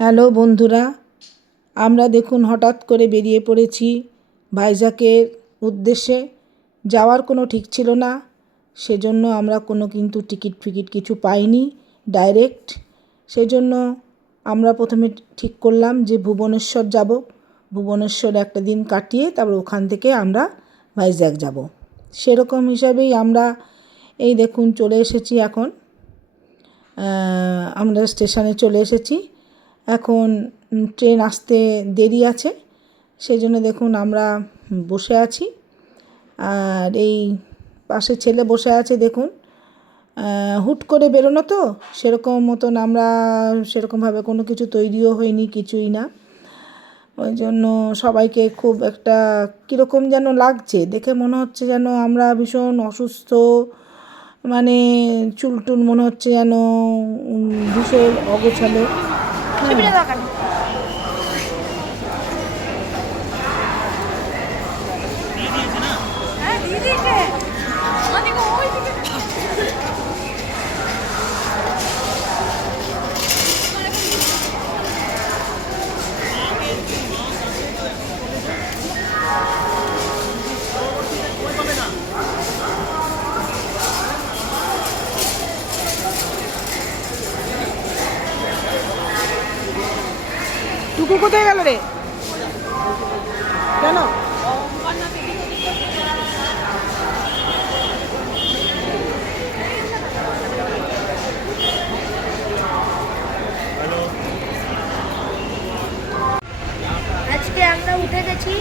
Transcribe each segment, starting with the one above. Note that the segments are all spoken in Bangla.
হ্যালো বন্ধুরা, আমরা দেখুন হঠাৎ করে বেরিয়ে পড়েছি ভাইজ্যাগের উদ্দেশ্যে। যাওয়ার কোনো ঠিক ছিল না, সেজন্য আমরা কোনো কিন্তু টিকিট ফিকিট কিছু পাইনি ডাইরেক্ট। সেজন্য আমরা প্রথমে ঠিক করলাম যে ভুবনেশ্বর যাব। ভুবনেশ্বর একটা দিন কাটিয়ে তারপর ওখান থেকে আমরা ভাইজ্যাগ যাব। সেরকম হিসাবেই আমরা এই দেখুন চলে এসেছি এখন আমরা স্টেশনে চলে এসেছি। এখন ট্রেন আসতে দেরি আছে সেই জন্য দেখুন আমরা বসে আছি। আর এই পাশে ছেলে বসে আছে দেখুন। হুট করে বেরোনো তো, সেরকম মতন আমরা সেরকমভাবে কোনো কিছু তৈরিও হয়নি, কিছুই না। ওই জন্য সবাইকে খুব একটা কীরকম যেন লাগছে, দেখে মনে হচ্ছে যেন আমরা ভীষণ অসুস্থ। মানে চুলটুল মনে হচ্ছে যেন ভীষণ অগোছালো। Saya. টুকু কোথায় গেল রে? কেন? আজকে আমরা উঠে গেছি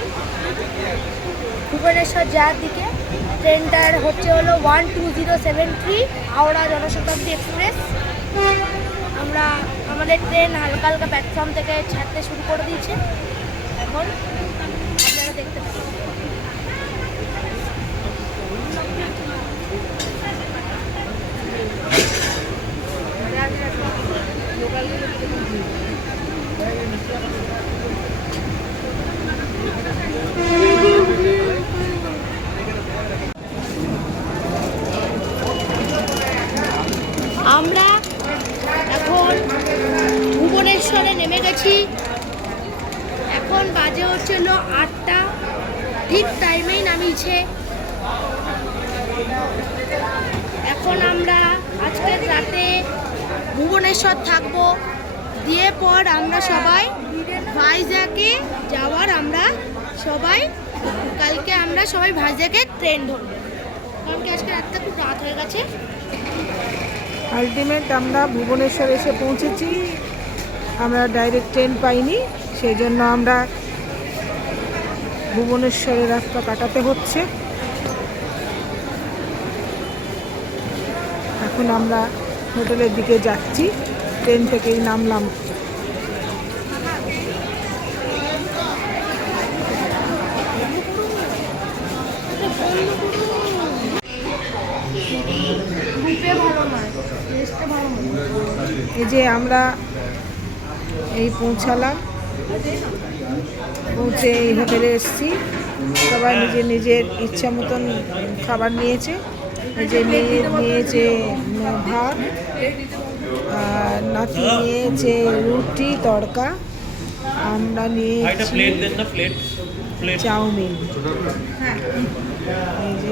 ভুবনেশ্বর যাওয়ার দিকে। ট্রেনটার হচ্ছে হলো one two zero seven three Howrah Janshatabdi express. আমরা, আমাদের ট্রেন হালকা হালকা প্ল্যাটফর্ম থেকে ছাড়তে শুরু করে দিয়েছে। এখন আপনারা দেখতে আমরা এখন ভুবনেশ্বরে নেমে গেছি। এখন বাজে হচ্ছিল আটটা। ঠিক টাইমেই নামিয়েছে। এখন আমরা আজকের রাতে ভুবনেশ্বর থাকব। দিয়ে পর আমরা সবাই ভাইজ্যাগে যাওয়ার আমরা সবাই কালকে আমরা সবাই ভাইজ্যাগে ট্রেন ধরবো। কারণ কি আজকে রাতটা খুব রাত হয়ে গেছে। আলটিমেট আমরা ভুবনেশ্বর এসে পৌঁছেছি। আমরা ডাইরেক্ট ট্রেন পাইনি সেই জন্য আমরা ভুবনেশ্বরের রাস্তা কাটাতে হচ্ছে। এখন আমরা হোটেলের দিকে যাচ্ছি ট্রেন থেকেই নামলাম এই যে আমরা এই পৌঁছালাম পৌঁছে এই হোটেলে এসেছি। সবাই নিজের নিজের ইচ্ছা মতন খাবার নিয়েছে। যে মেয়ে নিয়েছে ভাত নাতি নিয়েছে রুটি তড়কা। আমরা নিয়েছি চাউমিন। এই যে।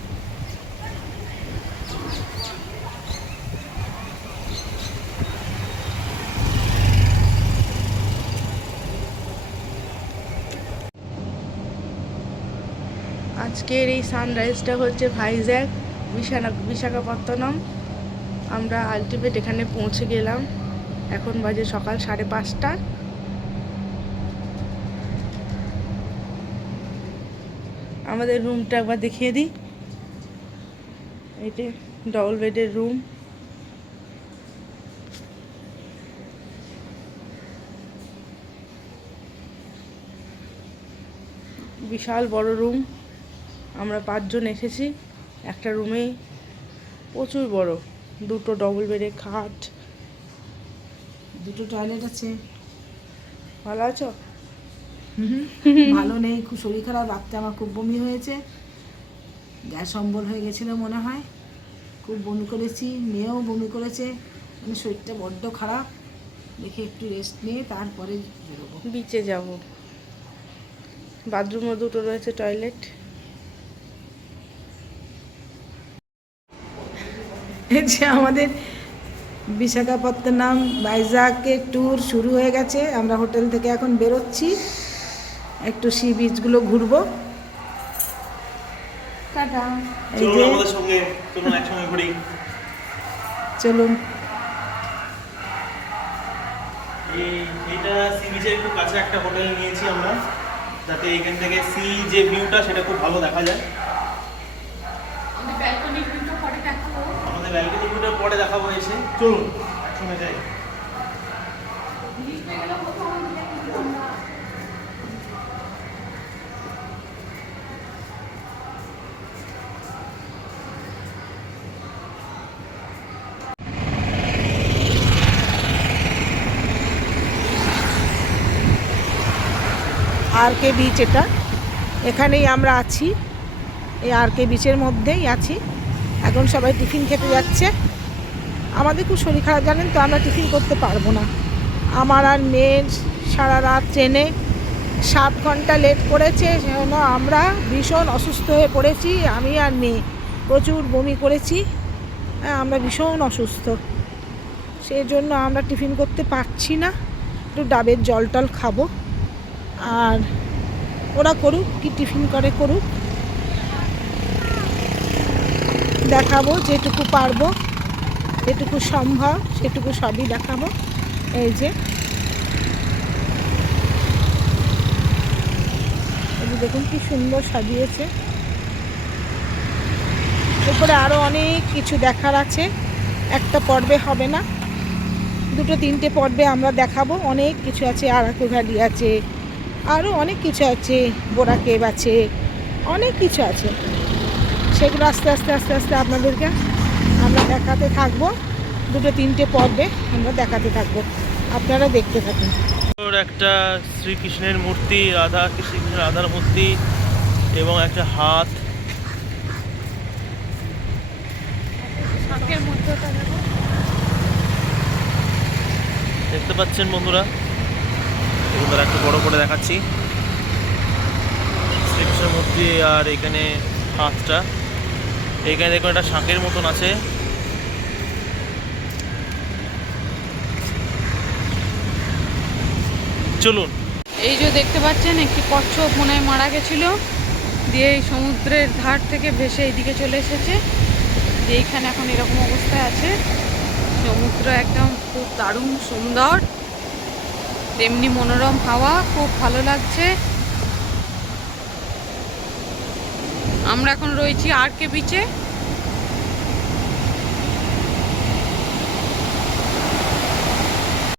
আজকের এই সানরাইজটা হচ্ছে ভাইজ্যাগ বিশাখা বিশাখাপত্তনম। আমরা আলটিমেট এখানে পৌঁছে গেলাম। এখন বাজে সকাল সাড়ে পাঁচটা। আমাদের রুমটা একবার দেখিয়ে দিই। যে ডবল বেডের রুম বিশাল বড় রুম আমরা পাঁচজন এসেছি একটা রুমে প্রচুর বড় দুটো ডবল বেডে খাট দুটো টয়লেট আছে। ভালো আছো? ভালো নেই খুব শরীর খারাপ রাত্রে আমার খুব বমি হয়েছে। গ্যাস অম্বল হয়ে গেছিল মনে হয়। খুব বমি করেছি মেয়েও বমি করেছে। মানে শরীরটা বড্ড খারাপ। দেখে একটু রেস্ট নিয়ে তারপরে বেরোবো। বিচে যাব। বাথরুমও দুটো রয়েছে টয়লেট এই যে আমাদের বিশাখাপত্তনম ভাইজাগের ট্যুর শুরু হয়ে গেছে। আমরা হোটেল থেকে এখন বেরোচ্ছি। একটু সি বিচগুলো ঘুরবো। চলুন খুব কাছে একটা হোটেল নিয়েছি আমরা। যাতে এখান থেকে সি যে ভিউটা সেটা খুব ভালো দেখা যায় আমাদের ব্যালকনি পরে দেখাবো এসে। চলুন একসঙ্গে যাই। আর কে বিচ এটা। এখানেই আমরা আছি। এই আর কে বিচের মধ্যেই আছি। এখন সবাই টিফিন খেতে যাচ্ছে। আমাদের খুব শরীর খারাপ জানেন তো আমরা টিফিন করতে পারব না। আমার আর মেয়ের সারা রাত ট্রেনে সাত ঘণ্টা লেট করেছে সেজন্য আমরা ভীষণ অসুস্থ হয়ে পড়েছি আমি আর মেয়ে। প্রচুর বমি করেছি হ্যাঁ, আমরা ভীষণ অসুস্থ। সেই জন্য আমরা টিফিন করতে পারছি না একটু ডাবের জল টল খাব। আর ওরা করুক কি টিফিন করে করুক। দেখাবো যেটুকু পারব। যেটুকু সম্ভব, সেটুকু সবই দেখাবো। এই যে। দেখুন কি সুন্দর সাজিয়েছে। এরপরে আরও অনেক কিছু দেখার আছে। একটা পর্বে হবে না। দুটো তিনটে পর্বে আমরা দেখাবো। অনেক কিছু আছে, আরাকু ভ্যালি আছে আরও অনেক কিছু আছে, বোরা কেভ আছে, অনেক কিছু আছে। সেগুলো আস্তে আস্তে আস্তে আস্তে আপনাদেরকে আমরা দেখাতে থাকব। দুটো তিনটে পর্বে আমরা দেখাতে থাকব। আপনারা দেখতে থাকুন। একটা শ্রীকৃষ্ণের মূর্তি রাধা শ্রীকৃষ্ণের রাধার মূর্তি এবং একটা হাত। দেখতে পাচ্ছেন বন্ধুরা? বন্ধুরা একটু বড় করে দেখাচ্ছি। শ্রীকৃষ্ণের মূর্তি আর এখানে হাতটা। এখানে দেখুন একটা শাঁখের মতন আছে। চলুন। এই যে দেখতে পাচ্ছেন, একটি কচ্ছপ মনে হয় মারা গেছিল। দিয়ে এই সমুদ্রের ধার থেকে ভেসে এইদিকে চলে এসেছে। যে এইখানে এখন এরকম অবস্থায় আছে। সমুদ্র একদম খুব দারুণ সুন্দর। তেমনি মনোরম হাওয়া, খুব ভালো লাগছে। আমরা এখন রয়েছি আর কে বিচে